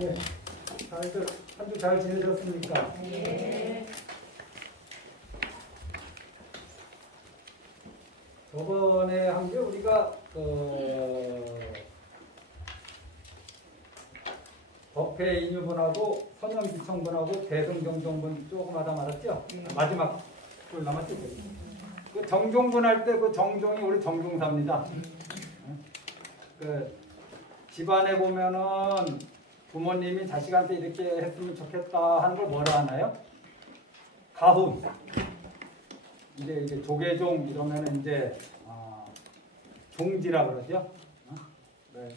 예. 다들 한 주 잘 지내셨습니까? 예. 저번에 한 게 우리가 법회 인유분하고 선형기청분하고 대승정종분 조금 하다 말았죠? 마지막 줄 남았죠? 그 정종분 할 때 그 정종이 우리 정종사입니다. 그 집안에 보면은 부모님이 자식한테 이렇게 했으면 좋겠다 하는 걸 뭐라 하나요? 가훈. 이제 조계종 이러면 이제 종지라 그러죠. 네.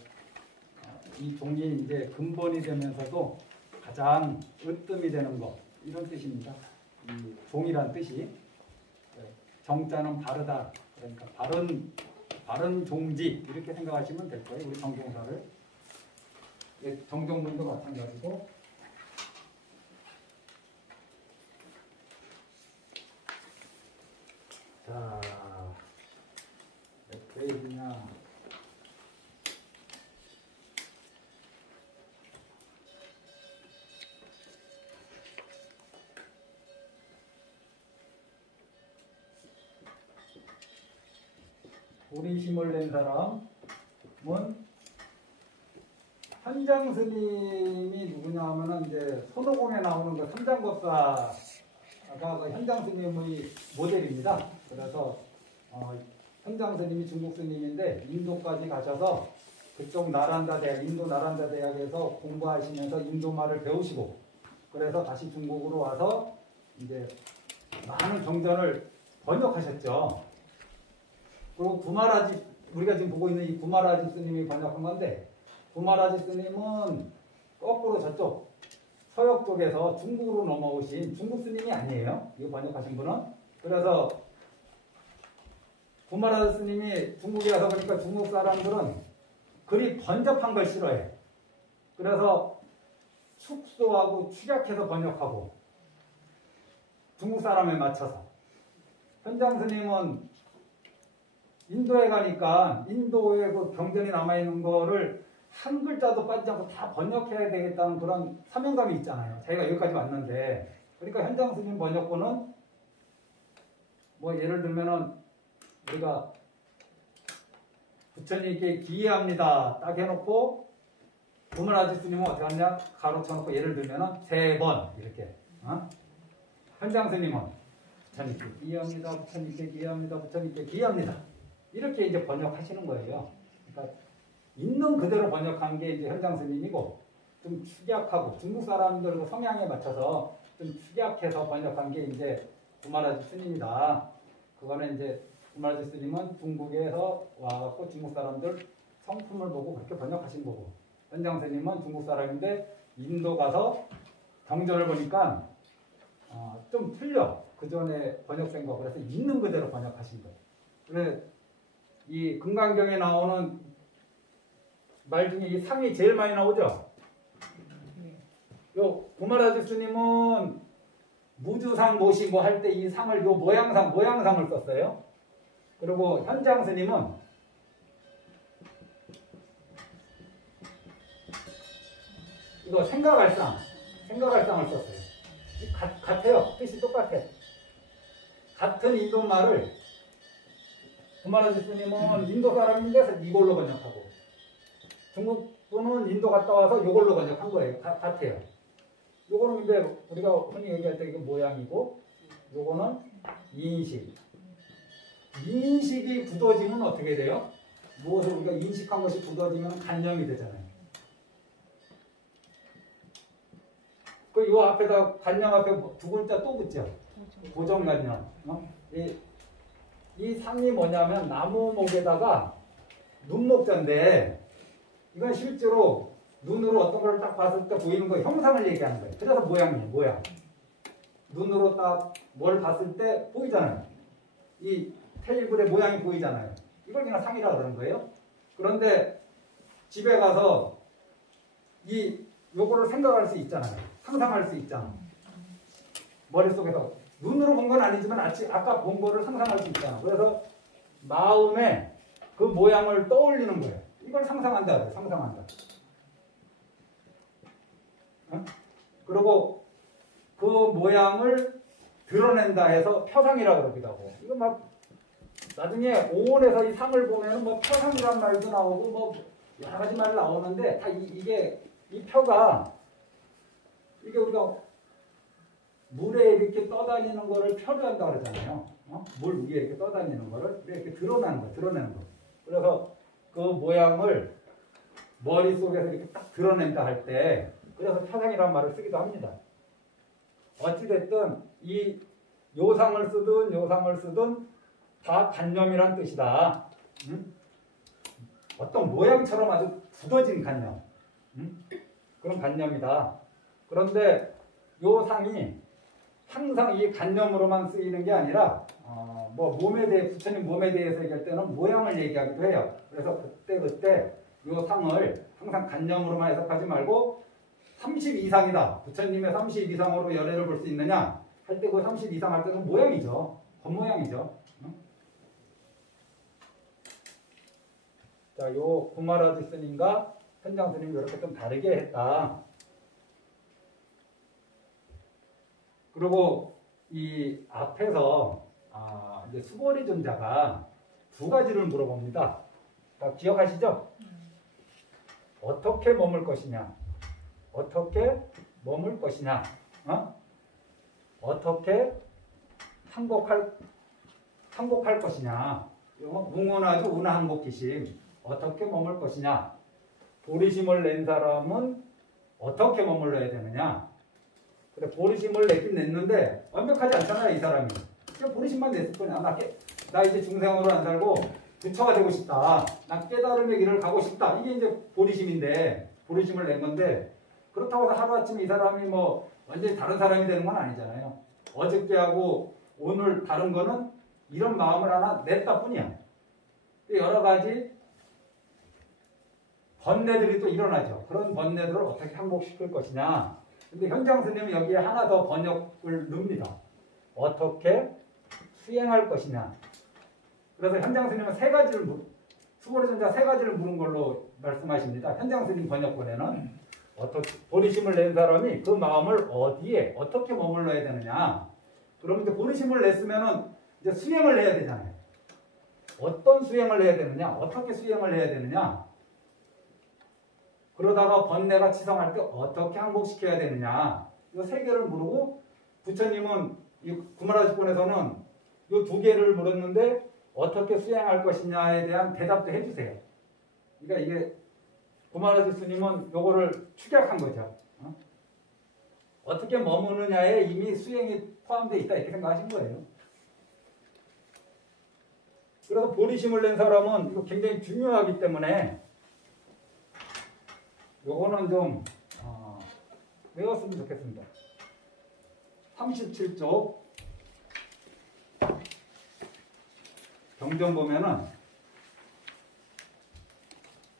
이 종이 이제 근본이 되면서도 가장 으뜸이 되는 것 이런 뜻입니다. 이 종이란 뜻이 네. 정자는 바르다. 그러니까 바른 종지 이렇게 생각하시면 될 거예요. 우리 정종사를. 네, 정종분도 마찬가지고. 자, 몇 페이지냐? 우리심을 낸 사람은 현장 스님이 누구냐 하면은 이제 손오공에 나오는 그 삼장법사가 그 현장 스님의 모델입니다. 그래서 현장 스님이 중국 스님인데 인도까지 가셔서 그쪽 나란다 대학, 인도 나란다 대학에서 공부하시면서 인도말을 배우시고 그래서 다시 중국으로 와서 이제 많은 경전을 번역하셨죠. 그리고 구마라지 우리가 지금 보고 있는 이 구마라지 스님이 번역한 건데 구마라지 스님은 거꾸로 저쪽 서역 쪽에서 중국으로 넘어오신 중국 스님이 아니에요. 이거 번역하신 분은. 그래서 구마라지 스님이 중국에 와서 보니까 중국 사람들은 글이 번잡한 걸 싫어해. 그래서 축소하고 축약해서 번역하고 중국 사람에 맞춰서. 현장 스님은 인도에 가니까 인도에 그 경전이 남아있는 거를 한 글자도 빠지지 않고 다 번역해야 되겠다는 그런 사명감이 있잖아요. 자기가 여기까지 왔는데. 그러니까 현장 스님 번역본은 뭐 예를 들면은 우리가 부처님께 기회합니다 딱 해놓고 구마라지 스님은 어떻게 하냐 가로쳐놓고 예를 들면은 3번 이렇게 현장 스님은 부처님께 기회합니다 부처님께 기회합니다 부처님께 기회합니다 이렇게 이제 번역하시는 거예요. 그러니까 있는 그대로 번역한 게 이제 현장 스님이고 좀 축약하고 중국 사람들 그 성향에 맞춰서 좀 축약해서 번역한 게 이제 구마라지 스님이다. 그거는 이제 구마라지 스님은 중국에서 와갖고 중국 사람들 성품을 보고 그렇게 번역하신 거고 현장 스님은 중국 사람인데 인도 가서 경전을 보니까 좀 틀려. 그 전에 번역된 거. 그래서 있는 그대로 번역하신 거예요. 그래 이 금강경에 나오는 말 중에 이 상이 제일 많이 나오죠. 요 구마라지 스님은 무주상 모시고 할 때 이 상을 요 모양상을 썼어요. 그리고 현장 스님은 이거 생각할 상을 썼어요. 같아요. 뜻이 똑같아. 같은 인도말을 구마라지 스님은 인도 사람인데 이걸로 번역하고 중국 분은 인도 갔다 와서 이걸로 번역한 거예요. 같아요. 요거는 근데 우리가 흔히 얘기할 때 이게 모양이고 요거는 인식. 인식이 굳어지면 어떻게 돼요? 무엇을 우리가 인식한 것이 굳어지면 간념이 되잖아요. 그 요 앞에다 간념 앞에 두 글자 또 붙죠. 고정간념. 이 상이 뭐냐면 나무목에다가 눈목자인데 이건 실제로 눈으로 어떤 걸 딱 봤을 때 보이는 거 형상을 얘기하는 거예요. 그래서 모양이에요. 모양. 눈으로 딱 뭘 봤을 때 보이잖아요. 이 테이블의 모양이 보이잖아요. 이걸 그냥 상이라고 그러는 거예요. 그런데 집에 가서 요거를 생각할 수 있잖아요. 상상할 수 있잖아. 머릿속에서. 눈으로 본 건 아니지만 아까 본 거를 상상할 수 있잖아. 그래서 마음에 그 모양을 떠올리는 거예요. 이걸 상상한다. 상상한다. 어? 그리고 그 모양을 드러낸다 해서 표상이라고 그러기도 하고, 이거 막 나중에 오온에서 이 상을 보면 뭐 표상이란 말도 나오고 뭐 여러 가지 말 나오는데 다 이게 이 표가 이게 우리가 물에 이렇게 떠다니는 거를 표류한다 그러잖아요. 물 위에 이렇게 떠다니는 거를 이렇게 드러내는 거. 그래서 그 모양을 머릿속에서 이렇게 딱 드러낸다 할 때, 그래서 표상이라는 말을 쓰기도 합니다. 어찌됐든 이 요상을 쓰든 다 간념이란 뜻이다. 어떤 모양처럼 아주 굳어진 간념. 그런 간념이다. 그런데 요상이 항상 이 간념으로만 쓰이는 게 아니라 뭐 몸에 대해, 부처님 몸에 대해서 얘기할 때는 모양을 얘기하기도 해요. 그래서 그때 요 상을 항상 간념으로만 해석하지 말고 30 이상이다. 부처님의 30 이상으로 열애를 볼 수 있느냐 할 때 그 30 이상 할 때는 모양이죠. 겉모양이죠. 자, 요 구마라지 스님과 현장 스님이 이렇게 좀 다르게 했다. 그리고 이 앞에서 이제 수보리 존자가 두 가지를 물어봅니다. 다 기억하시죠? 어떻게 머물 것이냐? 어떻게 머물 것이냐? 어떻게 항복할 것이냐? 웅운하죠? 운하항복기심. 어떻게 머물 것이냐? 보리심을 낸 사람은 어떻게 머물러야 되느냐? 그래, 보리심을 냈긴 냈는데 완벽하지 않잖아요, 이 사람이. 그냥 보리심만 냈을 뿐이야. 나 이제 중생으로 안 살고 부처가 되고 싶다. 나 깨달음의 길을 가고 싶다. 이게 이제 보리심인데, 보리심을 낸 건데, 그렇다고 해서 하루아침에 이 사람이 뭐 완전히 다른 사람이 되는 건 아니잖아요. 어저께하고 오늘 다른 거는 이런 마음을 하나 냈다 뿐이야. 여러 가지 번뇌들이 또 일어나죠. 그런 번뇌들을 어떻게 항복시킬 것이냐. 근데 현장 스님은 여기에 하나 더 번역을 넣습니다. 어떻게 수행할 것이냐. 그래서 현장 스님은 수보리 존자 세 가지를 물은 걸로 말씀하십니다. 현장 스님 번역본에는 어떻게 보리심을 낸 사람이 그 마음을 어디에 어떻게 머물러야 되느냐. 그러면 이제 보리심을 냈으면은 이제 수행을 해야 되잖아요. 어떤 수행을 해야 되느냐, 어떻게 수행을 해야 되느냐. 그러다가 번뇌가 치성할 때 어떻게 항복시켜야 되느냐. 이 세 개를 물고, 부처님은 이 구마라지본에서는 이 두 개를 물었는데 어떻게 수행할 것이냐에 대한 대답도 해주세요. 그러니까 이게 구마라지 스님은 요거를 축약한 거죠. 어떻게 머무느냐에 이미 수행이 포함되어 있다 이렇게 생각하신 거예요. 그래서 보리심을 낸 사람은 이거 굉장히 중요하기 때문에 요거는 좀 외웠으면 좋겠습니다. 37쪽 경전 보면은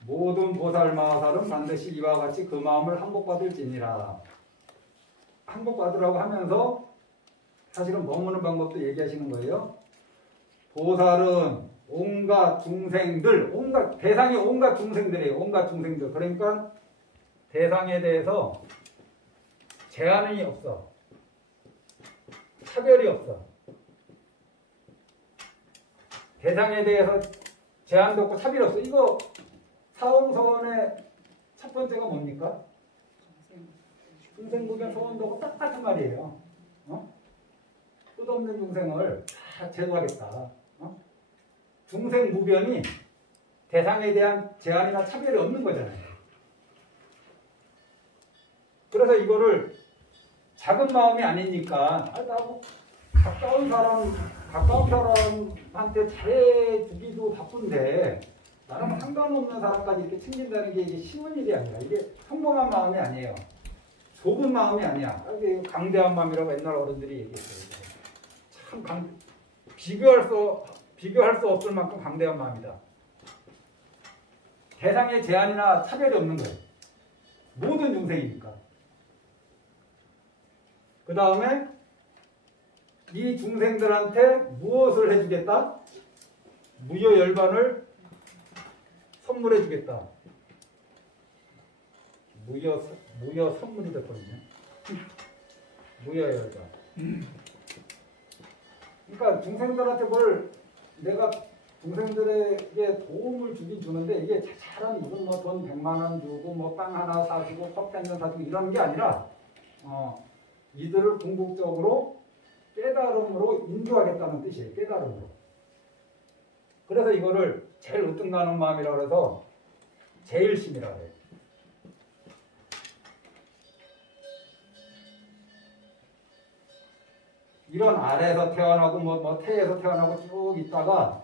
모든 보살마살은 반드시 이와 같이 그 마음을 항복받을지니라. 항복받으라고 하면서 사실은 머무는 방법도 얘기하시는 거예요. 보살은 온갖 중생들, 대상이 온갖 중생들이에요. 온갖 중생들. 그러니까 대상에 대해서 제한이 없어. 차별이 없어. 대상에 대해서 제한도 없고 차별이 없어. 이거 사홍서원의 첫 번째가 뭡니까? 중생구경 서원도하고 똑같은 말이에요. 끝없는 중생을 다 제도하겠다. 중생무변이 대상에 대한 제한이나 차별이 없는 거잖아요. 그래서 이거를 작은 마음이 아니니까 나하고 가까운 사람한테 잘해주기도 바쁜데 나랑 상관없는 사람까지 이렇게 챙긴다는 게 이게 쉬운 일이 아니라 이게 평범한 마음이 아니에요. 좁은 마음이 아니야. 이게 강대한 마음이라고 옛날 어른들이 얘기했어요. 참 비교할 수 없을 만큼 강대한 마음이다. 대상의 제한이나 차별이 없는 거예요. 모든 중생이니까. 그 다음에 이 중생들한테 무엇을 해주겠다? 무효열반을 선물해 주겠다. 무여 선물이 됐거든요. 무여열반. 그러니까 중생들한테 뭘 내가 중생들에게 도움을 주긴 주는데 이게 자잘한 무슨 뭐 돈 100만 원 주고 뭐 빵 하나 사주고 커피 한 잔 사주고 이런 게 아니라 이들을 궁극적으로 깨달음으로 인도하겠다는 뜻이에요. 깨달음으로. 그래서 이거를 제일 으뜸가는 마음이라고 해서 제일심이라고 해요. 이런 아래에서 태어나고 뭐 태에서 태어나고 쭉 있다가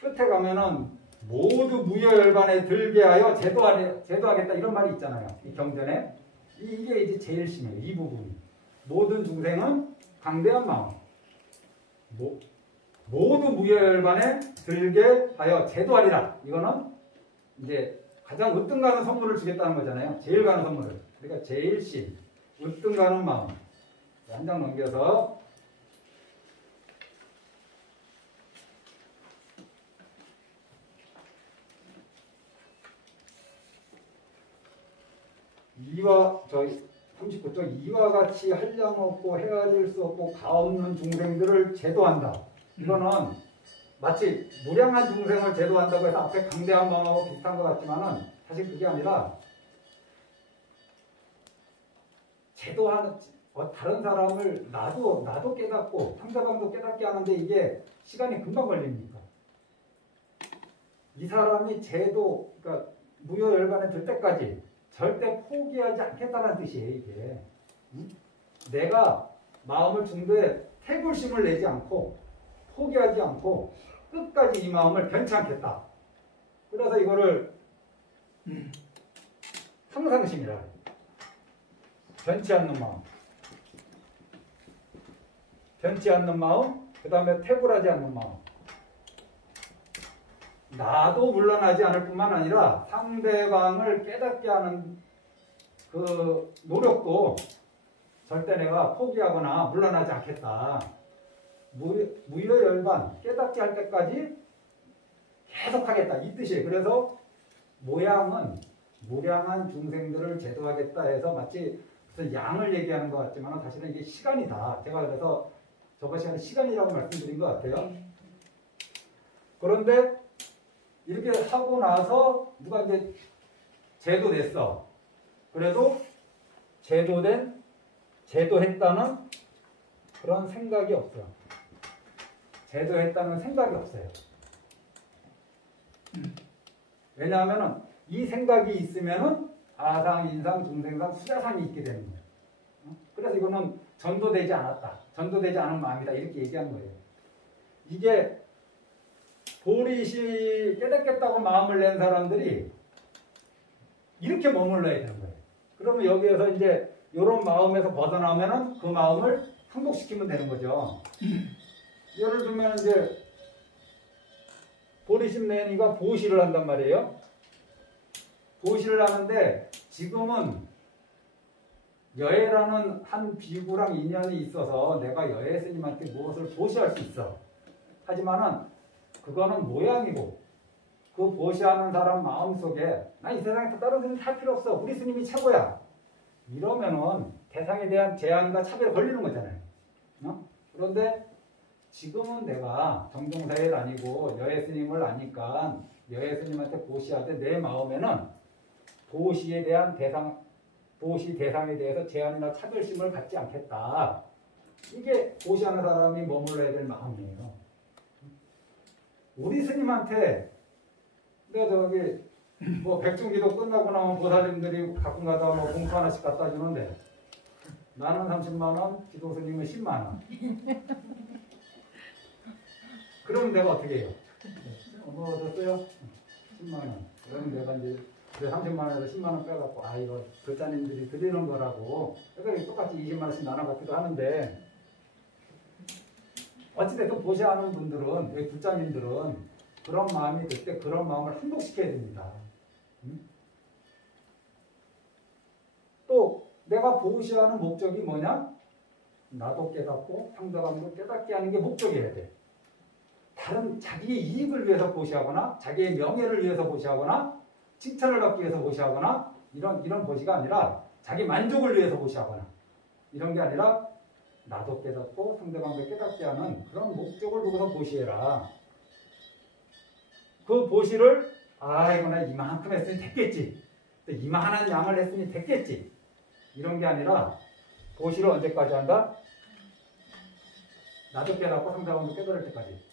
끝에 가면은 모두 무여열반에 들게 하여 제도하겠다 이런 말이 있잖아요. 이 경전에 이게 이제 제일심이에요. 이 부분이 모든 중생은 강대한 마음 모두 무여열반에 들게 하여 제도하리라. 이거는 이제 가장 으뜸 가는 선물을 주겠다는 거잖아요. 제일 가는 선물을. 그러니까 제일심, 으뜸 가는 마음. 한 장 넘겨서 저희 39쪽 이와 같이 한량없고 헤아릴 수 없고 가없는 중생들을 제도한다. 이거는 마치 무량한 중생을 제도한다고 해서 앞에 강대한 마음하고 비슷한 것 같지만은 사실 그게 아니라 제도하는 다른 사람을 나도 깨닫고 상대방도 깨닫게 하는데 이게 시간이 금방 걸립니까? 이 사람이 그러니까 무여열반에 들 때까지 절대 포기하지 않겠다는 뜻이에요. 이게 내가 마음을 중도에 태굴심을 내지 않고 포기하지 않고 끝까지 이 마음을 변치 않겠다. 그래서 이거를 항상심이라 해요. 변치 않는 마음. 변치 않는 마음, 그 다음에 태굴하지 않는 마음. 나도 물러나지 않을 뿐만 아니라 상대방을 깨닫게 하는 그 노력도 절대 내가 포기하거나 물러나지 않겠다. 무여열반 깨닫게 할 때까지 계속하겠다 이 뜻이에요. 그래서 모양은 무량한 중생들을 제도하겠다 해서 마치 무슨 양을 얘기하는 것 같지만 사실은 이게 시간이다. 제가 그래서 저번 시간에 시간이라고 말씀드린 것 같아요. 그런데 이렇게 하고 나서 누가 이제 제도됐어. 그래도 제도했다는 그런 생각이 없어요. 제도했다는 생각이 없어요. 왜냐하면 이 생각이 있으면은 아상, 인상, 중생상, 수자상이 있게 되는 거예요. 그래서 이거는 전도되지 않았다. 전도되지 않은 마음이다. 이렇게 얘기한 거예요. 이게 보릿이 깨닫겠다고 마음을 낸 사람들이 이렇게 머물러야 되는 거예요. 그러면 여기에서 이제 이런 마음에서 벗어나면은 그 마음을 항복시키면 되는 거죠. 예를 들면 이제 보릿심 낸 이가 보시를 한단 말이에요. 보시를 하는데 지금은 여애라는 한 비구랑 인연이 있어서 내가 여애 스님한테 무엇을 보시할 수 있어. 하지만은 그거는 모양이고 그 보시하는 사람 마음속에 나 이 세상에 다른 스님 할 필요 없어. 우리 스님이 최고야. 이러면은 대상에 대한 제한과 차별이 걸리는 거잖아요. 그런데 지금은 내가 정종사를 아니고 여애 스님을 아니까 여애 스님한테 보시하되 내 마음에는 보시 대상에 대해서 제한이나 차별심을 갖지 않겠다. 이게 보시하는 사람이 머물러야 될 마음이에요. 우리 스님한테 내가 뭐 백중기도 끝나고 나면 보살님들이 가끔 가다 뭐 봉투 하나씩 갖다 주는데 나는 30만원, 지도 스님은 10만원. 그럼 내가 어떻게 해요? 뭐 얻었어요? 10만원. 그럼 내가 이제 30만원에서 10만원 빼갖고 이거 불자님들이 드리는 거라고 그러니까 똑같이 20만원씩 나눠갖기도 하는데 어찌됐든 보시하는 분들은 불자님들은 그런 마음이 들 때 그런 마음을 항복시켜야 됩니다. 또 내가 보시하는 목적이 뭐냐? 나도 깨닫고 상대방도 깨닫게 하는 게 목적이어야 돼. 다른 자기의 이익을 위해서 보시하거나 자기의 명예를 위해서 보시하거나 칭찬을 받기 위해서 보시하거나 이런 보시가 아니라 자기 만족을 위해서 보시하거나 이런 게 아니라 나도 깨닫고 상대방도 깨닫게 하는 그런 목적을 두고서 보시해라. 그 보시를 이거 나 이만큼 했으니 됐겠지. 또 이만한 양을 했으니 됐겠지. 이런 게 아니라 보시를 언제까지 한다? 나도 깨닫고 상대방도 깨달을 때까지.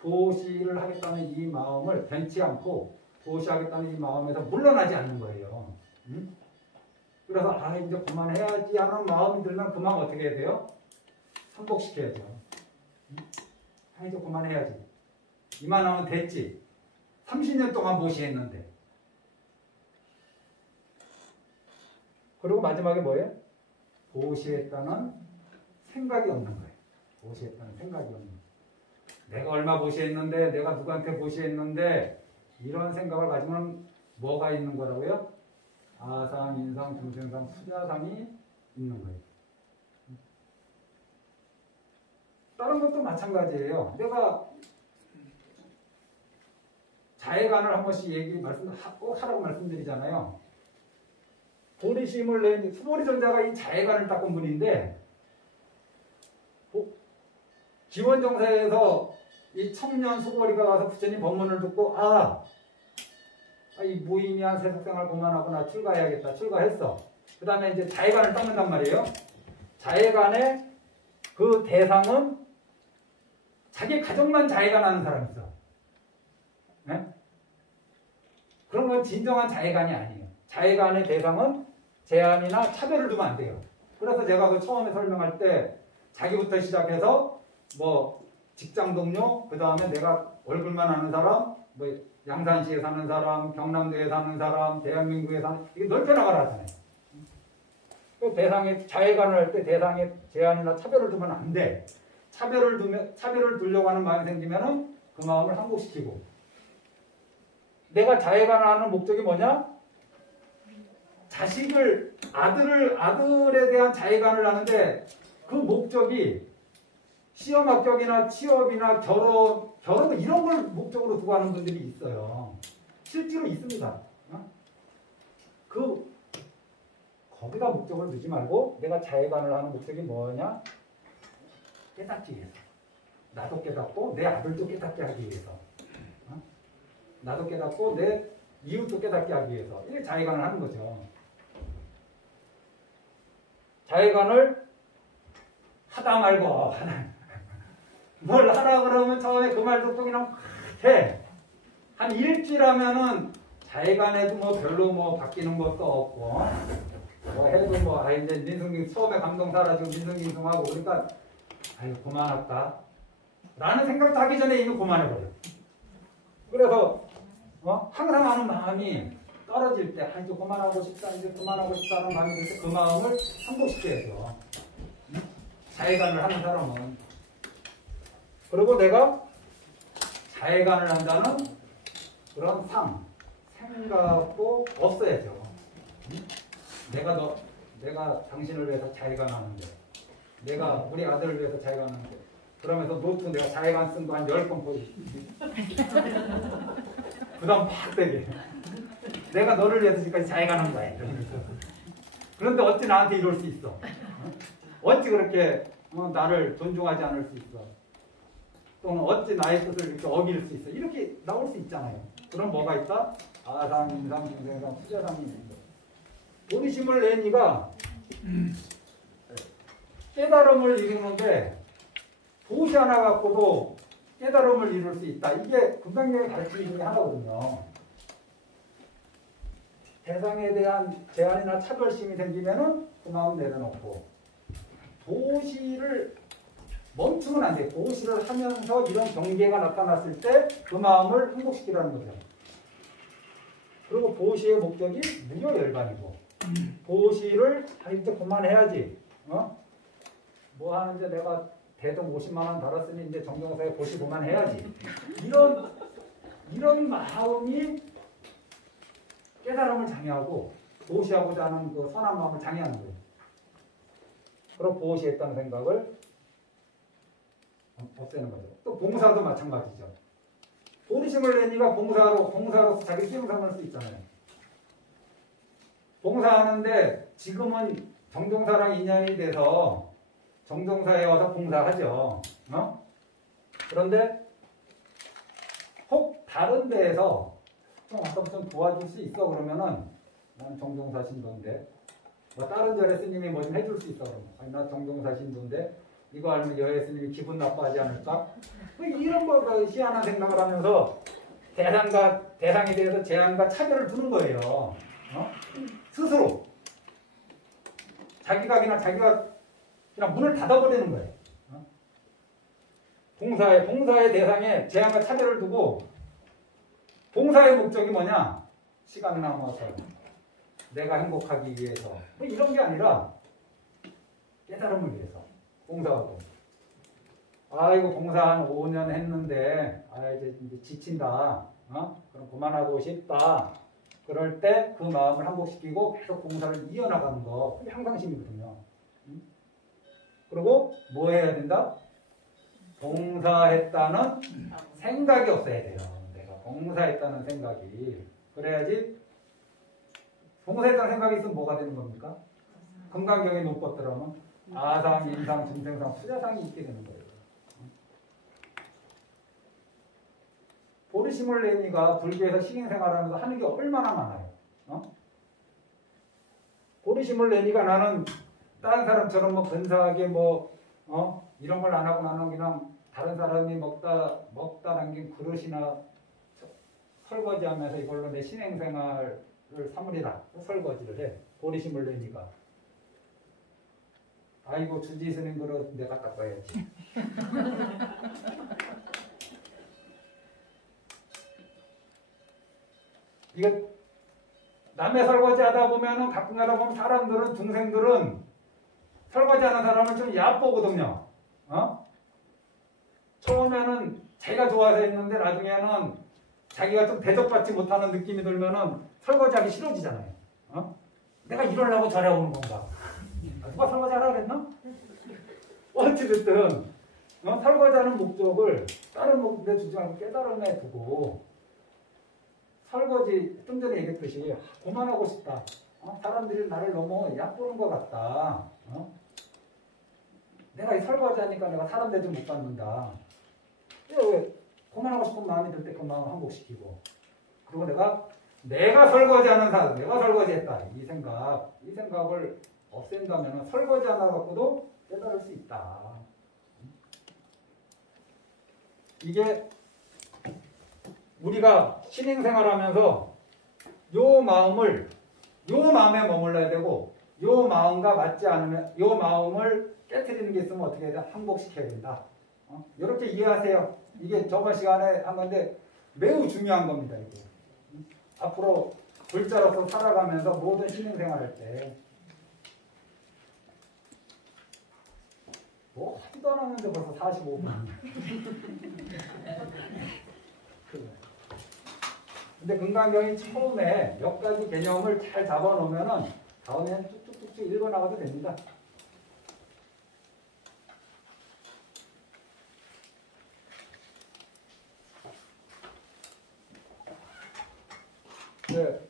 보시를 하겠다는 이 마음을 변치 않고 보시하겠다는 이 마음에서 물러나지 않는 거예요. 응? 그래서 이제 그만해야지 하는 마음이 들면 그 마음 어떻게 해야 돼요? 선복시켜야죠. 이제 그만해야지. 이만하면 됐지. 30년 동안 보시했는데. 그리고 마지막에 뭐예요? 보시했다는 생각이 없는 거예요. 보시했다는 생각이 없는 거예요. 내가 얼마 보시했는데, 내가 누구한테 보시했는데, 이런 생각을 가지면 뭐가 있는 거라고요? 아상, 인상, 중생상, 수자상이 있는 거예요. 다른 것도 마찬가지예요. 내가 자해관을 한 번씩 꼭 하라고 말씀드리잖아요. 보리심을 낸 수보리존자가 이 자해관을 닦은 분인데, 기원정사에서 이 청년 수보리가 와서 부처님 법문을 듣고 이 무의미한 세속생활 그만하구나, 출가해야겠다. 출가했어. 그 다음에 이제 자해관을 닦는단 말이에요. 자해관의 그 대상은 자기 가족만 자해관하는 사람이 있어. 네? 그런 건 진정한 자해관이 아니에요. 자해관의 대상은 제한이나 차별을 두면 안 돼요. 그래서 제가 그 처음에 설명할 때 자기부터 시작해서 직장 동료, 그 다음에 내가 얼굴만 아는 사람, 양산시에 사는 사람, 경남도에 사는 사람, 대한민국에 사는, 이게 넓혀 나가라 하잖아요. 그 대상에, 자해관을 할 때 대상에 제한이나 차별을 두면 안 돼. 차별을 두려고 하는 마음이 생기면은 그 마음을 항복시키고. 내가 자해관을 하는 목적이 뭐냐? 아들에 대한 자해관을 하는데 그 목적이 시험 합격이나 취업이나 결혼 이런 걸 목적으로 두고 하는 분들이 있어요. 실제로 있습니다. 거기다 목적을 두지 말고 내가 자해관을 하는 목적이 뭐냐? 깨닫기 위해서. 나도 깨닫고 내 아들도 깨닫게 하기 위해서. 나도 깨닫고 내 이웃도 깨닫게 하기 위해서. 이게 자해관을 하는 거죠. 자해관을 하다 말고 뭘 하라 그러면 처음에 그 말 듣고 그냥 해. 한 일주일 하면은 자해관에도 별로 바뀌는 것도 없고 해도 이제 민승기 처음에 감동 사라지고 민승기승하고 그러니까 그만할까 라는 생각도 하기 전에 이미 그만해버려. 그래서 항상 하는 마음이 떨어질 때 이제 그만하고 싶다, 이제 그만하고 싶다는 마음이 들 때 그 마음을 항복시켜야죠. 자해관을 하는 사람은. 그리고 내가 자해관을 한다는 그런 생각도 없어야죠. 내가 당신을 위해서 자해관하는데, 내가 우리 아들을 위해서 자해관하는데, 그러면서 노트 내가 자해관 쓴 거 한 10번 보여줄게. 부담 팍 되게. 내가 너를 위해서 지금까지 자해관한 거야. 그런데 어찌 나한테 이럴 수 있어? 어찌 그렇게 나를 존중하지 않을 수 있어? 또는 어찌 나의 뜻을 이렇게 어길 수 있어? 이렇게 나올 수 있잖아요. 그럼 뭐가 있다? 아상, 인상, 중생상, 수자상이 있는 거예요. 보리심을 낸 이가 깨달음을 이루는데 보시 하나 갖고도 깨달음을 이룰 수 있다. 이게 금강경의 가르침 중에 하나거든요. 대상에 대한 제한이나 차별심이 생기면은 그 마음 내려놓고 보시를 멈추면 안 돼. 보시를 하면서 이런 경계가 나타났을 때 그 마음을 행복시키라는 거죠. 그리고 보시의 목적이 무효열반이고 보시를 이제 그만해야지. 뭐 하는데 내가 대동 50만 원 달았으니 이제 정경사에 보시 그만해야지. 이런 마음이 깨달음을 장애하고 보시하고자 하는 그 선한 마음을 장애하는 거예요. 그럼 보시했다는 생각을 없애는 거죠. 또 봉사도 마찬가지죠. 보리심을 내니까 봉사로서 자기 수행상을 할 수 있잖아요. 봉사하는데 지금은 정동사랑 인연이 돼서 정동사에 와서 봉사하죠. 그런데 혹 다른 데에서 좀 아까부터 좀 도와줄 수 있어 그러면은 난 정동사 신도인데 뭐 다른 절에 스님이 뭐 좀 해줄 수 있어 그러면 아니 나 정동사 신도인데 이거 알면 여회 스님이 기분 나빠하지 않을까? 뭐 이런 거 희한한 생각을 하면서 대상에 대해서 제한과 차별을 두는 거예요. 스스로 자기가 그냥 문을 닫아버리는 거예요. 봉사의 대상에 제한과 차별을 두고 봉사의 목적이 뭐냐? 시간 남아서 내가 행복하기 위해서 뭐 이런 게 아니라 깨달음을 위해서 봉사하고 아이고 봉사 한 5년 했는데 이제 지친다. 그럼 그만하고 싶다. 그럴 때 그 마음을 항복시키고 계속 봉사를 이어나가는 거 그게 항상심이거든요. 그리고 뭐 해야 된다? 봉사했다는 생각이 없어야 돼요. 내가 봉사했다는 생각이. 그래야지 봉사했다는 생각이 있으면 뭐가 되는 겁니까? 금강경에 논법들어면 아상, 인상, 중생상, 수자상이 있게 되는 거예요. 보리심을 내니가 불교에서 신행생활하면서 하는 게 얼마나 많아요. 보리심을 내니가 나는 다른 사람처럼 뭐 근사하게 이런 걸 안 하고 나는 그냥 다른 사람이 먹다 남긴 그릇이나 설거지하면서 이걸로 내 신행생활을 삼으리라 설거지를 해. 보리심을 내니까 아이고 주지 스님 그릇 내가 닦아야지. 이거 남의 설거지 하다 보면은 가끔 가다 보면 사람들은 중생들은 설거지하는 사람을 좀 얕보거든요. 처음에는 자기가 좋아서 했는데 나중에는 자기가 좀 대접받지 못하는 느낌이 들면은 설거지하기 싫어지잖아요. 내가 이러려고 절에 오는 건가? 누가 설거지하라 그랬나? 어찌됐든 설거지하는 목적을 다른 목적에 두지 않고 깨달음에 두고 설거지 좀 전에 얘기했듯이 그만하고 싶다. 사람들이 나를 너무 얕보는 것 같다. 내가 이 설거지하니까 내가 사람 대접 못 받는다. 왜 그만하고 싶은 마음이 들 때 그 마음을 항복시키고 그리고 내가 설거지하는 사람, 내가 설거지했다. 이 생각을 없앤다면 설거지 하나 갖고도 깨달을 수 있다. 이게 우리가 신행생활하면서 요 마음에 머물러야 되고 요 마음과 맞지 않으면 요 마음을 깨트리는 게 있으면 어떻게 해야 돼? 항복시켜야 된다. 이렇게 이해하세요. 이게 저번 시간에 한 건데 매우 중요한 겁니다. 이게. 앞으로 불자로서 살아가면서 모든 신행생활할 때 뭐 하지도 않았는데 벌써 45분. 근데 금강경이 처음에 몇 가지 개념을 잘 잡아놓으면은 다음에는 쭉쭉쭉쭉 읽어나가도 됩니다. 네,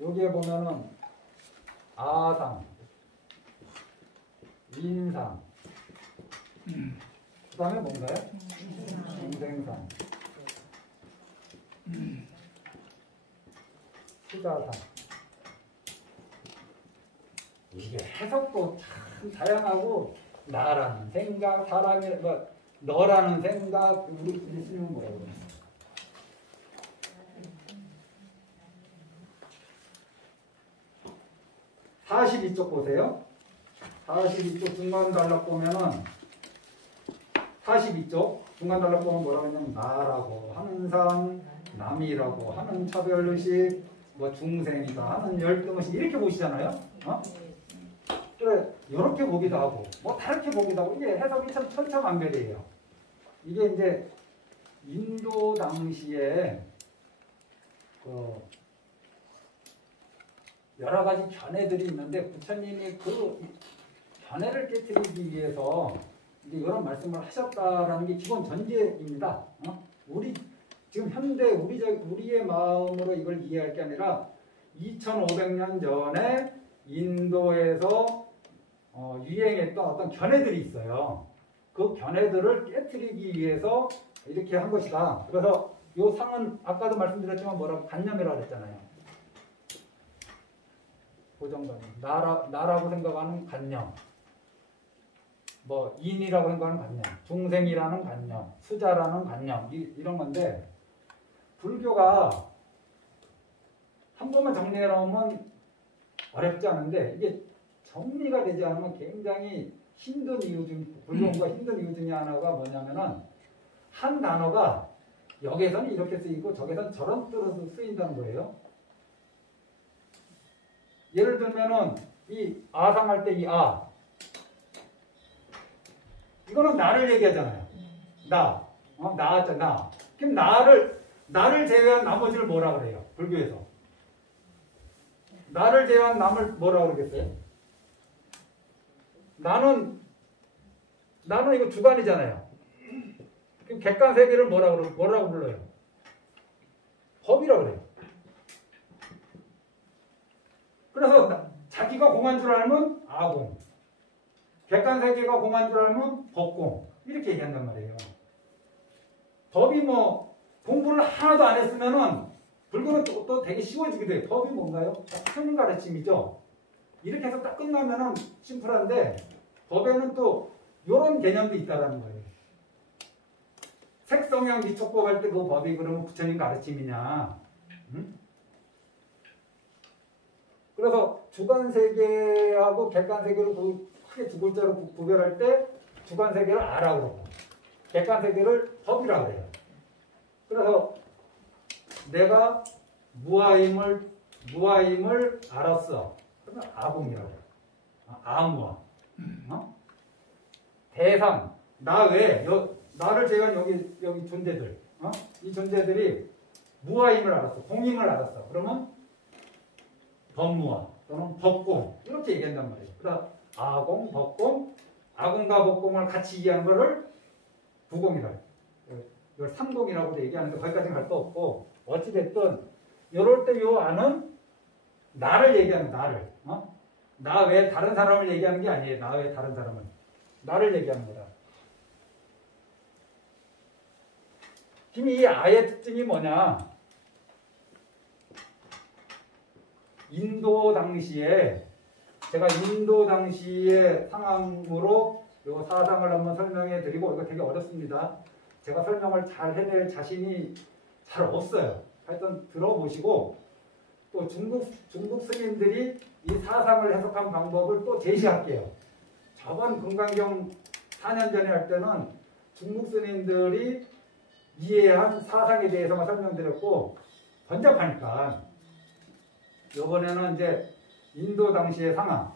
여기에 보면은 아상, 인상, 그 다음에 뭔가요? 중생상, 수자상. 이게 해석도 참 다양하고 나라는 생각, 사람의 너라는 생각, 우리 쓰는 뭐라고 그러나? 42쪽 보세요. 42쪽 중간 단락 보면은 42쪽 중간 단락 보면 뭐라고 했냐면 나라고 하는 상, 남이라고 하는 차별의식, 뭐 중생이다 하는 열등의식 이렇게 보시잖아요. 그래 이렇게 보기도 하고 뭐 다르게 보기도 하고 이게 해석이 참 천차만별이에요. 이게 이제 인도 당시에 여러 가지 견해들이 있는데 부처님이 그 견해를 깨뜨리기 위해서 이제 이런 말씀을 하셨다라는 게 기본 전제입니다. 우리 지금 현대 우리의 마음으로 이걸 이해할 게 아니라 2500년 전에 인도에서 유행했던 어떤 견해들이 있어요. 그 견해들을 깨트리기 위해서 이렇게 한 것이다. 그래서 이 상은 아까도 말씀드렸지만 뭐라고 관념이라고 했잖아요. 고정관념. 나라고 생각하는 관념. 뭐 인이라고 생각하는 관념. 중생이라는 관념. 수자라는 관념. 이런 건데 불교가 한 번만 정리해 놓으면 어렵지 않은데 이게 정리가 되지 않으면 굉장히 힘든 이유 중 불교가 힘든 이유 중에 하나가 뭐냐면은 한 단어가 여기에서는 이렇게 쓰이고 저기에서는 저런 뜻으로 쓰인다는 거예요. 예를 들면은 이 아상할 때 이 아 이거는 나를 얘기하잖아요. 나잖아. 그럼 나를 제외한 나머지를 뭐라 그래요? 불교에서 나를 제외한 남을 뭐라 그러겠어요? 나는 이거 주관이잖아요. 그럼 객관 세계를 뭐라고 불러요? 법이라고 그래요. 그래서 자기가 공한 줄 알면 아공, 객관 세계가 공한 줄 알면 법공 이렇게 얘기한단 말이에요. 법이 뭐 공부를 하나도 안 했으면은 불교는 또 되게 쉬워지게 돼요. 법이 뭔가요? 하는 가르침이죠. 이렇게 해서 딱 끝나면은 심플한데 법에는 또 이런 개념도 있다라는 거예요. 색성형 미촉법 할 때 그 법이 그러면 부처님 가르침이냐? 응? 그래서 주관세계하고 객관세계를 크게 두 글자로 구별할 때 주관세계를 아라고 그러고 객관세계를 법이라고 해요. 그래서 내가 무아임을 알았어. 그러면 아공이라고 해요. 아무아. 대상, 나 외에 나를 제외한 여기 존재들, 이 존재들이 무아임을 알았어, 공임을 알았어. 그러면 법무아 또는 법공 이렇게 얘기한단 말이에요. 그러니까 아공, 법공, 아공과 법공을 같이 이해한 거를 부공이라 해요. 이걸 삼공이라고도 얘기하는데 거기까지는 갈 거 없고 어찌됐든 이럴 때 요 안은 나를 얘기하는 나를, 나 외에 다른 사람을 얘기하는 게 아니에요. 나 외에 다른 사람을 나를 얘기하는 거다. 지금 이 아의 특징이 뭐냐? 인도 당시에 제가 인도 당시의 상황으로 이 사상을 한번 설명해 드리고 이거 되게 어렵습니다. 제가 설명을 잘 해낼 자신이 잘 없어요. 하여튼 들어보시고 또 중국 스님들이 이 사상을 해석한 방법을 또 제시할게요. 저번 금강경 4년 전에 할 때는 중국 스님들이 이해한 사상에 대해서만 설명드렸고 번잡하니까 이번에는 이제 인도 당시의 상황.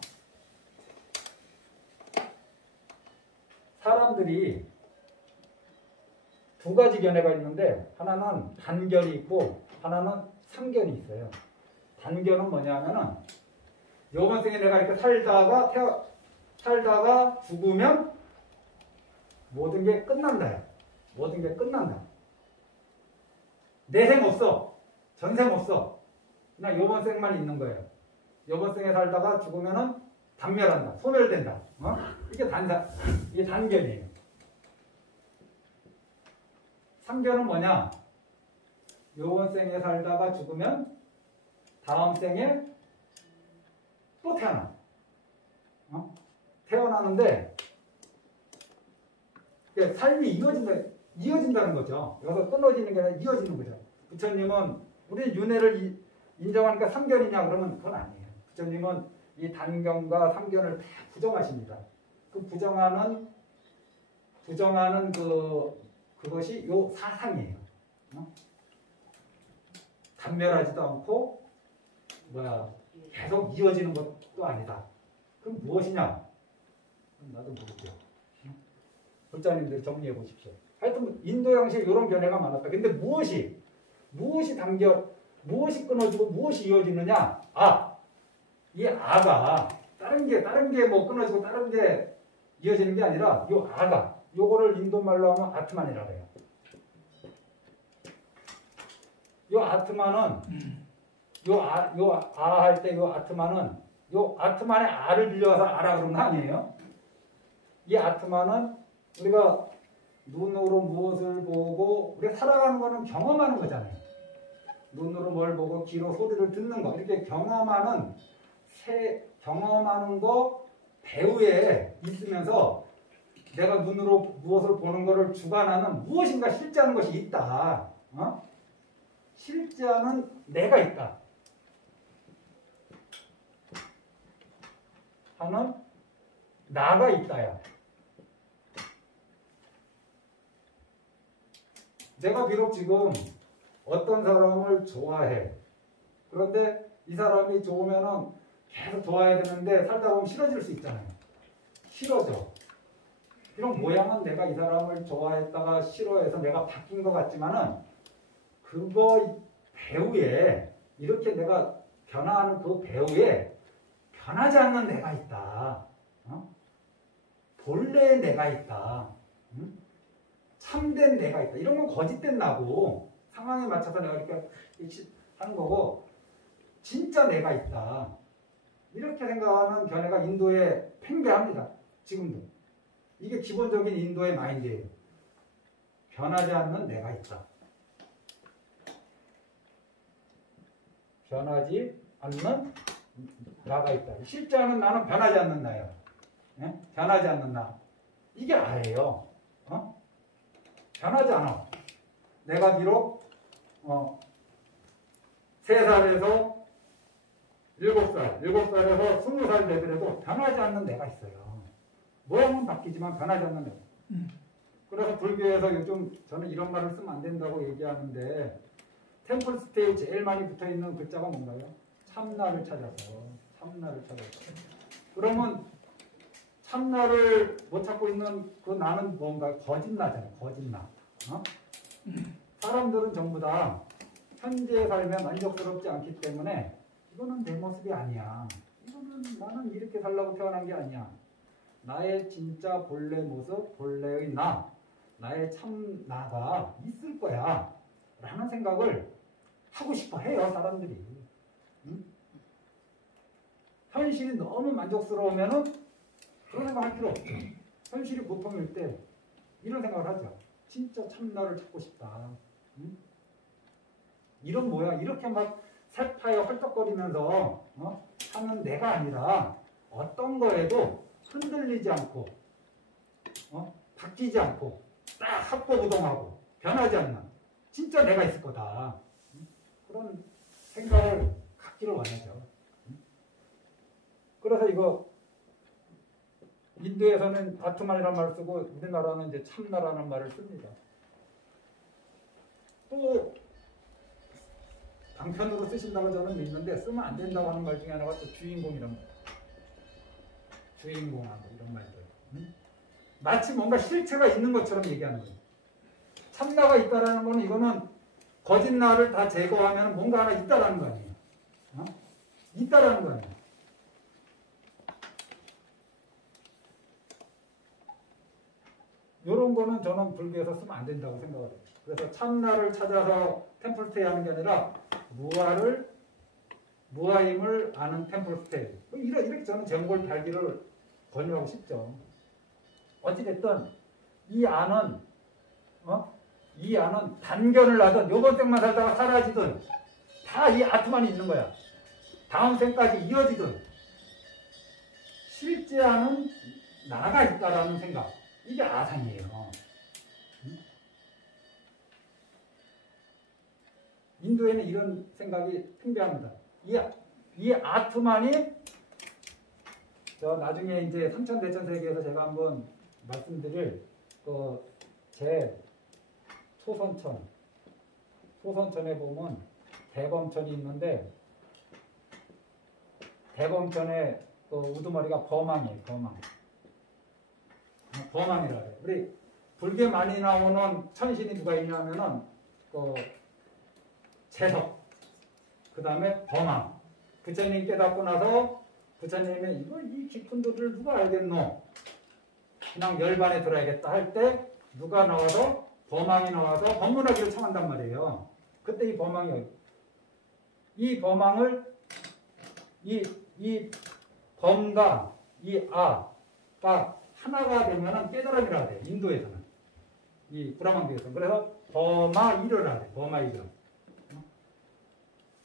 사람들이 두 가지 견해가 있는데 하나는 단견이 있고 하나는 상견이 있어요. 단견은 뭐냐면은 이번 생에 내가 이렇게 살다가 죽으면 모든 게 끝난다. 모든 게 끝난다. 내생 없어. 전생 없어. 그냥 이번 생만 있는 거예요. 이번 생에 살다가 죽으면은 단멸한다. 소멸된다. 이게 단견이에요. 상견은 뭐냐? 이번 생에 살다가 죽으면 다음 생에 또 태어나. 태어나는데 삶이 이어진다는 거죠. 여기서 끊어지는 게 아니라 이어지는 거죠. 부처님은 우리 윤회를 인정하니까 상견이냐 그러면 그건 아니에요. 부처님은 이 단견과 상견을 다 부정하십니다. 그 부정하는 그것이 요 사상이에요. 단멸하지도 않고 계속 이어지는 것도 아니다. 그럼 무엇이냐? 나도 모르죠. 불자님들 정리해 보십시오. 하여튼 인도 양식에 이런 견해가 많았다. 근데 무엇이 끊어지고 무엇이 이어지느냐? 이 아가 다른 게 뭐 끊어지고 다른 게 이어지는 게 아니라 요 아가 요거를 인도 말로 하면 아트만이라고 해요. 요 아트만은 아 할 때 요 아트마는 요 아트만의 아를 빌려서 아라 그런 거 아니에요? 이 아트마는 우리가 눈으로 무엇을 보고 우리가 살아가는 거는 경험하는 거잖아요. 눈으로 뭘 보고 귀로 소리를 듣는 거 이렇게 경험하는 거 배후에 있으면서 내가 눈으로 무엇을 보는 것을 주관하는 무엇인가 실제하는 것이 있다. 실제하는 내가 있다. 하는 나가 있다야. 내가 비록 지금 어떤 사람을 좋아해. 그런데 이 사람이 좋으면은 계속 좋아해야 되는데 살다 보면 싫어질 수 있잖아요. 싫어져. 이런 모양은 내가 이 사람을 좋아했다가 싫어해서 내가 바뀐 것 같지만은 그거 배후에 이렇게 내가 변화하는 그 배후에 변하지 않는 내가 있다. 본래의 내가 있다. 참된 내가 있다. 이런 건 거짓된 나고 상황에 맞춰서 내가 이렇게 하는 거고 진짜 내가 있다. 이렇게 생각하는 견해가 인도에 팽배합니다. 지금도. 이게 기본적인 인도의 마인드예요. 변하지 않는 내가 있다. 변하지 않는 나가 있다. 실제는 나는 변하지 않는 나예요. 네? 변하지 않는 나. 이게 아예요. 변하지 않아. 내가 비록 3살에서 7살, 7살에서 20살 되더라도 변하지 않는 내가 있어요. 모양은 바뀌지만 변하지 않는 내가. 그래서 불교에서 요즘 저는 이런 말을 쓰면 안 된다고 얘기하는데 템플 스테이에 제일 많이 붙어있는 글자가 뭔가요? 참나를 찾아서. 참나를 찾아서. 그러면 참나를 못 찾고 있는 그 나는 뭔가 거짓나잖아요. 거짓나. 사람들은 전부 다 현재의 삶에 만족스럽지 않기 때문에 이거는 내 모습이 아니야. 이거는 나는 이렇게 살려고 태어난 게 아니야. 나의 진짜 본래 모습, 본래의 나, 나의 참 나가 있을 거야. 라는 생각을 하고 싶어 해요, 사람들이. 현실이 너무 만족스러우면은 그런 생각 할 필요 없죠. 현실이 고통일 때 이런 생각을 하죠. 진짜 참나를 찾고 싶다. 이런 모양, 이렇게 막 살파여 헐떡거리면서 하는 내가 아니라 어떤 거에도 흔들리지 않고 바뀌지 않고 딱 합고부동하고 변하지 않는 진짜 내가 있을 거다. 그런 생각을 갖기를 원하죠. 그래서 이거 인도에서는 아트만이라는 말을 쓰고 우리나라는 이제 참나라는 말을 씁니다. 또 방편으로 쓰신다고 저는 믿는데 쓰면 안 된다고 하는 말 중에 하나가 또 주인공이란 말. 주인공하고 이런 말들. 마치 뭔가 실체가 있는 것처럼 얘기하는 거예요. 참나가 있다라는 거는 이거는 거짓나를 다 제거하면 뭔가 하나 있다라는 거 아니에요. 있다라는 거 아니에요. 이런 거는 저는 불교에서 쓰면 안 된다고 생각을 해요. 그래서 참나를 찾아서 템플스테이 하는 게 아니라 무아임을 아는 템플스테이. 이렇게 저는 제목을 달기를 권유하고 싶죠. 어찌됐든 이 안은 단견을 하든 요번 생만 살다가 사라지든 다 이 아트만이 있는 거야. 다음 생까지 이어지든 실제하는 나가 있다라는 생각. 이게 아상이에요. 인도에는 이런 생각이 팽배합니다. 이 아트만이 나중에 이제 삼천대천세계에서 제가 한번 말씀드릴 제 소선천에 보면 대범천이 있는데 대범천의 우두머리가 범왕이에요. 범왕이라 해요. 우리 불교에 많이 나오는 천신이 누가 있냐면은 재석, 그 다음에 범왕. 부처님 깨닫고 나서 부처님이 이 깊은 도를 누가 알겠노? 그냥 열반에 들어야겠다 할 때 누가 나와서 범왕이 나와서 법문하기를 청한단 말이에요. 그때 이 범왕이 이 범왕을 이 범과 이 아가 하나가 되면은 깨달음이라 돼. 인도에서는. 이 브라만교에서는. 그래서 범아이르라 돼. 범아이르.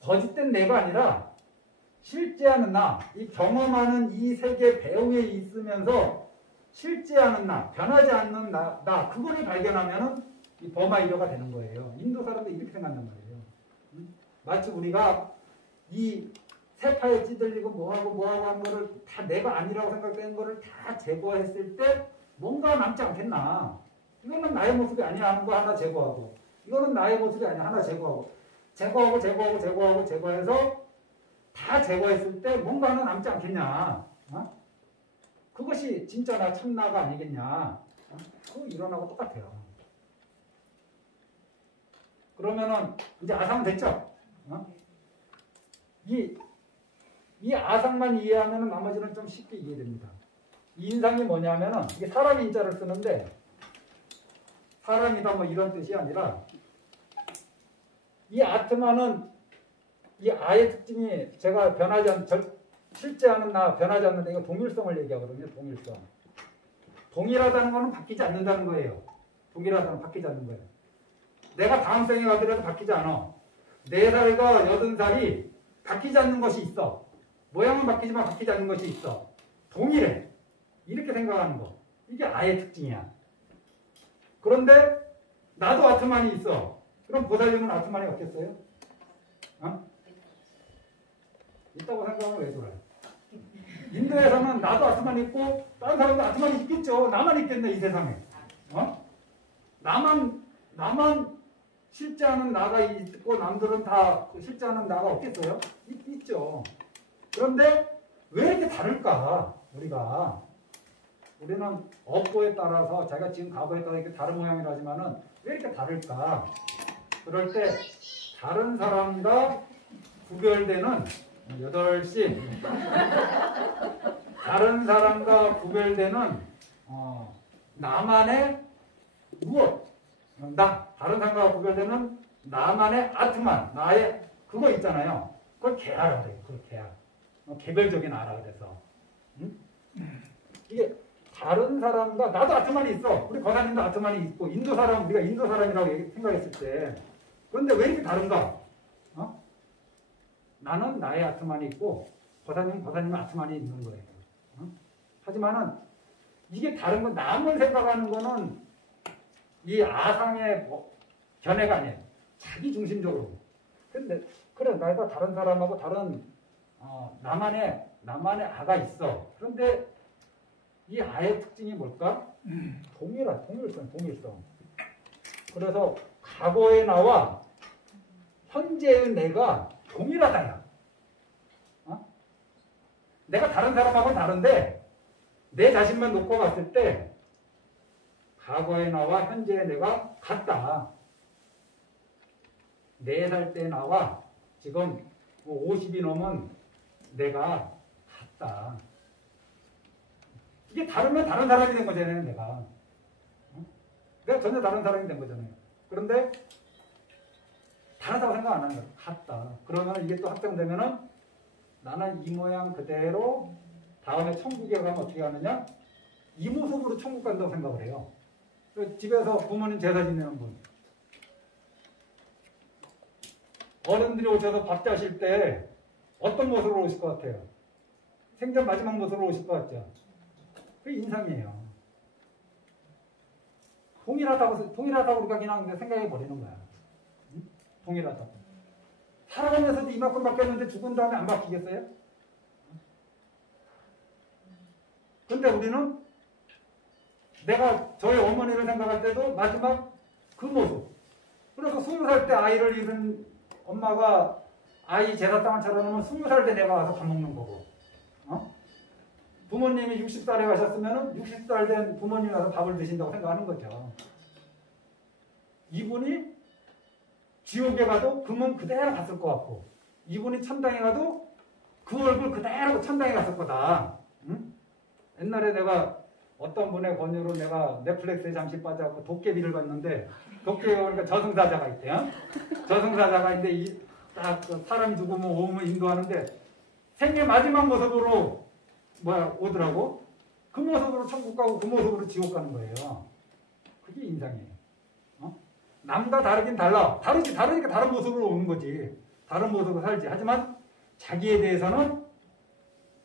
거짓된 내가 아니라 실제하는 나, 이 경험하는 이 세계 배후에 있으면서 실제하는 나, 변하지 않는 나 그거를 발견하면은 이 범아이르가 되는 거예요. 인도 사람도 이렇게 생각한단 말이에요. 마치 우리가 이 세파에 찌들리고 뭐하고 하는 거를 다 내가 아니라고 생각되는 거를 다 제거했을 때 뭔가 남지 않겠나. 이거는 나의 모습이 아니야 하는 거 하나 제거하고, 이거는 나의 모습이 아니야 하나 제거하고, 제거해서 다 제거했을 때 뭔가 하나 남지 않겠냐. 어? 그것이 진짜나 참나가 아니겠냐. 어? 그거 이론하고 똑같아요. 그러면은 이제 아상 됐죠? 어? 이 아상만 이해하면 나머지는 좀 쉽게 이해됩니다. 이 인상이 뭐냐면은 이게 사람 인자를 쓰는데 사람이다 뭐 이런 뜻이 아니라 이 아트마는 이 아의 특징이 제가 변하지 않는 실제하는 나 변하지 않는데 이거 동일성을 얘기하거든요. 동일성. 동일하다는 거는 바뀌지 않는다는 거예요. 동일하다는 건 바뀌지 않는 거예요. 내가 다음 생에 가더라도 바뀌지 않아. 4살과 80살이 바뀌지 않는 것이 있어. 모양은 바뀌지만 바뀌지 않는 것이 있어. 동일해. 이렇게 생각하는 거. 이게 아의 특징이야. 그런데 나도 아트만이 있어. 그럼 보살님은 아트만이 없겠어요? 어? 있다고 생각하면 왜 그래? 인도에서는 나도 아트만이 있고 다른 사람도 아트만이 있겠죠. 나만 있겠네 이 세상에. 어? 나만 실제하는 나가 있고 남들은 다 실제하는 나가 없겠어요? 있죠. 그런데 왜 이렇게 다를까? 우리는 업보에 따라서 자기가 지금 과거에 따라 이렇게 다른 모양이라지만은 왜 이렇게 다를까? 그럴 때 다른 사람과 구별되는 8시 다른 사람과 구별되는 나만의 무엇? 다른 사람과 구별되는 나만의 아트만, 나의 그거 있잖아요. 그걸 개아라 그래요. 그걸 개아. 개별적인 아라 그래서. 응? 이게 다른 사람과 나도 아트만이 있어. 우리 거사님도 아트만이 있고 인도 사람 우리가 인도 사람이라고 생각했을 때 그런데 왜 이렇게 다른가? 어? 나는 나의 아트만이 있고 거사님은 아트만이 있는 거예요. 어? 하지만은 이게 다른 건 남을 생각하는 거는 이 아상의 견해가 아니에요. 자기 중심적으로. 근데 그래 내가 다른 사람하고 다른 나만의 아가 있어. 그런데 이 아의 특징이 뭘까? 동일성. 그래서 과거의 나와 현재의 내가 동일하다야. 어? 내가 다른 사람하고는 다른데 내 자신만 놓고 봤을 때 과거의 나와 현재의 내가 같다. 4살 때 나와 지금 50이 넘은 내가 같다. 이게 다르면 다른 사람이 된 거잖아요, 내가. 내가 전혀 다른 사람이 된 거잖아요. 그런데 다르다고 생각 안 하는 거예요. 같다. 그러면 이게 또 확정되면은 나는 이 모양 그대로 다음에 천국에 가면 어떻게 하느냐? 이 모습으로 천국 간다고 생각을 해요. 집에서 부모님 제사 지내는 분. 어른들이 오셔서 밥 자실 때 어떤 모습으로 오실 것 같아요? 생전 마지막 모습으로 오실 것 같죠? 그게 인상이에요. 동일하다고 우리가 그냥 생각해 버리는 거야. 응? 동일하다고. 살아가면서도 이만큼 바뀌었는데 죽은 다음에 안 바뀌겠어요? 근데 우리는 내가 저희 어머니를 생각할 때도 마지막 그 모습. 그래서 20살 때 아이를 잃은 엄마가 아이 제사상을 차려놓으면 20살 때 내가 와서 밥 먹는 거고. 어? 부모님이 60살에 가셨으면 60살 된 부모님이 와서 밥을 드신다고 생각하는 거죠. 이분이 지옥에 가도 그 몸 그대로 갔을 것 같고 이분이 천당에 가도 그 얼굴 그대로 천당에 갔을 거다. 응? 옛날에 내가 어떤 분의 권유로 내가 넷플릭스에 잠시 빠져갖고 도깨비를 봤는데 도깨비가 그러니까 저승사자가 있대요. 저승사자가 있는데 딱 사람이 죽으면 오면 인도하는데 생애 마지막 모습으로 오더라고. 그 모습으로 천국 가고 그 모습으로 지옥 가는 거예요. 그게 인상이에요. 남과 다르긴 달라. 다르니까 다른 모습으로 오는 거지. 다른 모습으로 살지. 하지만 자기에 대해서는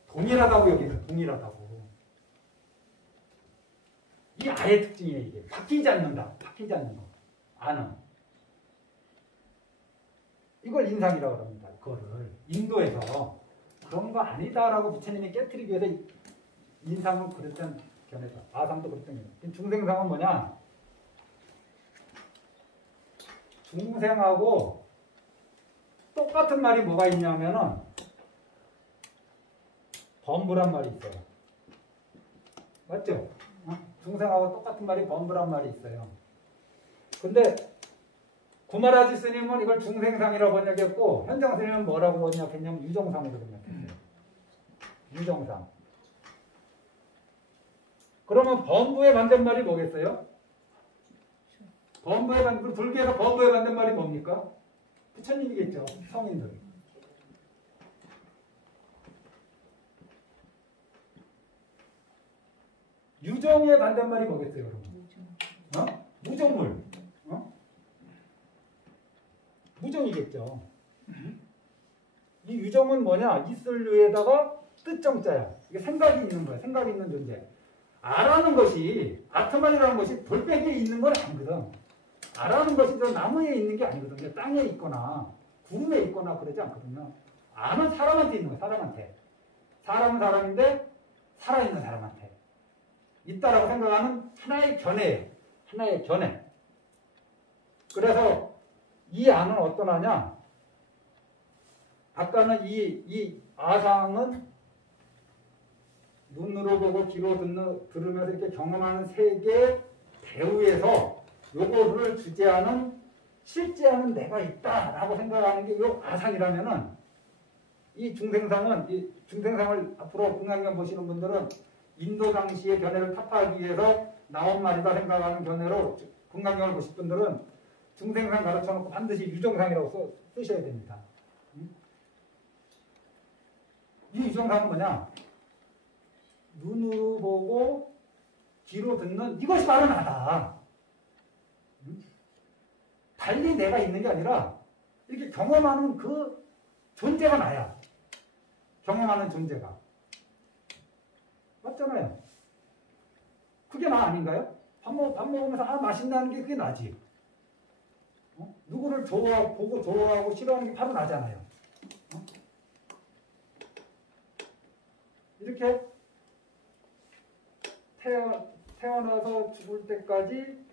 동일하다고 여기서 동일하다고. 이게 아의 특징이에요. 이게 바뀌지 않는다. 바뀌지 않는 거. 아는. 이걸 인상이라고 합니다. 그거를 인도에서 그런 거 아니다라고 부처님이 깨트리기 위해서 인상은 그랬던 견해다. 아상도 그랬던 견해. 중생상은 뭐냐? 중생하고 똑같은 말이 뭐가 있냐면은 범부란 말이 있어요. 맞죠? 중생하고 똑같은 말이 범부란 말이 있어요. 근데 구마라지 스님은 이걸 중생상이라고 번역했고 현장 스님은 뭐라고 번역했냐면 유정상으로 번역했어요. 유정상. 그러면 범부의 반대말이 뭐겠어요? 불교에서 범부의 반대말이 뭡니까? 부처님이겠죠. 성인들. 유정의 반대말이 뭐겠어요, 여러분? 무정물. 무정이겠죠. 이 유정은 뭐냐? 있을류에다가 뜻정자야. 이게 생각이 있는 거야. 생각이 있는 존재. 아라는 것이, 아트만이라는 것이 돌빼기에 있는 건 아니거든. 아라는 것이 저 나무에 있는 게 아니거든요. 땅에 있거나 구름에 있거나 그러지 않거든요. 아는 사람한테 있는 거야. 사람한테. 사람은 사람인데 살아있는 사람한테 있다라고 생각하는 하나의 견해예요. 하나의 견해. 그래서 이 아는 어떤 아냐? 아까는 이 아상은 눈으로 보고 귀로 들으면서 이렇게 경험하는 세계 배후에서 요거를 주제하는 실제하는 내가 있다라고 생각하는 게 이 아상이라면은 이 중생상을 앞으로 공강경 보시는 분들은 인도 당시의 견해를 타파하기 위해서 나온 말이다 생각하는 견해로 공강경을 보실 분들은 중생상 가르쳐 놓고 반드시 유정상이라고 쓰셔야 됩니다. 이 유정상은 뭐냐? 눈으로 보고 귀로 듣는 이것이 바로 나다. 달리 내가 있는 게 아니라 이렇게 경험하는 그 존재가 나야. 경험하는 존재가. 맞잖아요. 그게 나 아닌가요? 밥 먹으면서 맛있다는 게 그게 나지. 누구를 보고 좋아하고 싫어하는 게 바로 나잖아요. 이렇게 태어나서 죽을 때까지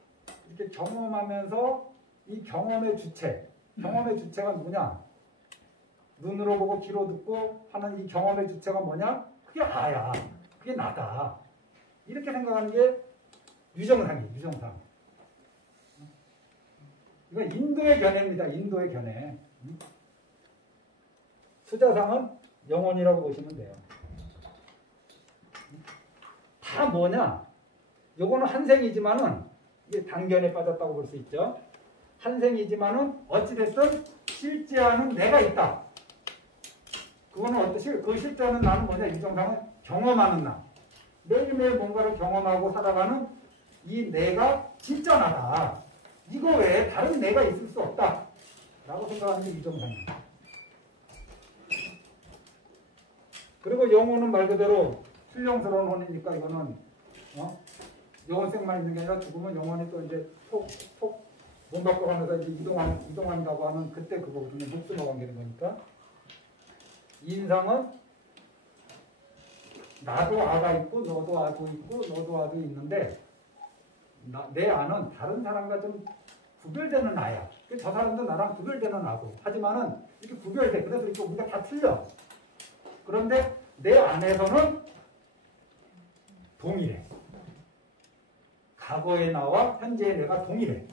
이렇게 경험하면서 이 경험의 주체가 누구냐? 눈으로 보고 귀로 듣고 하는 이 경험의 주체가 뭐냐? 그게 나야. 그게 나다. 이렇게 생각하는 게 유정상이에요. 유정상. 이건 인도의 견해입니다. 인도의 견해. 수자상은 영혼이라고 보시면 돼요. 다 뭐냐? 요거는 한생이지만은 이게 단견에 빠졌다고 볼 수 있죠. 한생이지만은 어찌됐든 실제하는 내가 있다. 그거는 그 실제하는 나는 뭐냐? 유정상은 경험하는 나. 매일매일 뭔가를 경험하고 살아가는 이 내가 진짜 나다. 이거 외에 다른 내가 있을 수 없다. 라고 생각하는 게 유정상입니다. 그리고 영혼은 말 그대로 신령스러운 혼이니까 이거는 영혼생만 있는 게 아니라 죽으면 영혼이 또 이제 몸 밖으로 하면서 이제 이동한다고 하는 그때 그거거든요. 목숨과 관계는 거니까. 인상은 나도 아가 있고 너도 아도 있고 너도 아도 있는데 내 아는 다른 사람과 좀 구별되는 나야. 저 사람도 나랑 구별되는 나고. 하지만은 이렇게 구별돼. 그래서 이렇게 우리가 다 틀려. 그런데 내 안에서는 동일해. 과거의 나와 현재의 내가 동일해.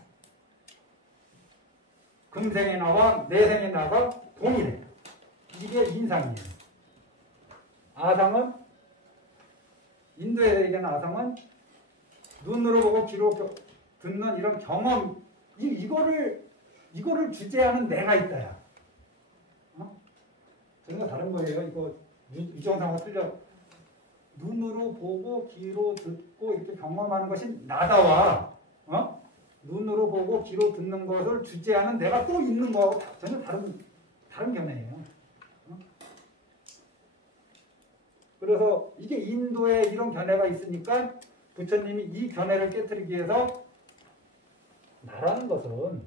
금생의 나와 내생의 나가 동일해. 이게 인상이에요. 아상은 인도에 얘기하는 아상은 눈으로 보고 귀로 듣는 이런 경험 이거를 주제하는 내가 있다야. 전혀 다른 거예요. 이거 유정상과 틀려. 눈으로 보고 귀로 듣고 이렇게 경험하는 것이 나다와 눈으로 보고 귀로 듣는 것을 주재하는 내가 또 있는 거하고 전혀 다른 견해예요. 그래서 이게 인도에 이런 견해가 있으니까 부처님이 이 견해를 깨뜨리기 위해서 나라는 것은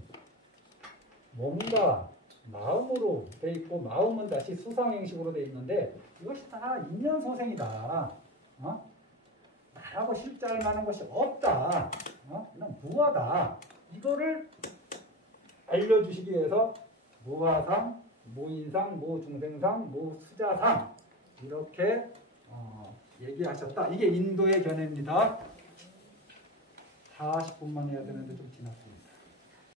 몸과 마음으로 돼 있고 마음은 다시 수상행식으로 돼 있는데 이것이 다 인연소생이다. 나라고 실제할 만한 것이 없다. 그냥 무하다. 이거를 알려주시기 위해서 무화상, 무인상, 무중생상, 무수자상 이렇게 얘기하셨다. 이게 인도의 견해입니다. 40분만 해야 되는데 좀 지났습니다.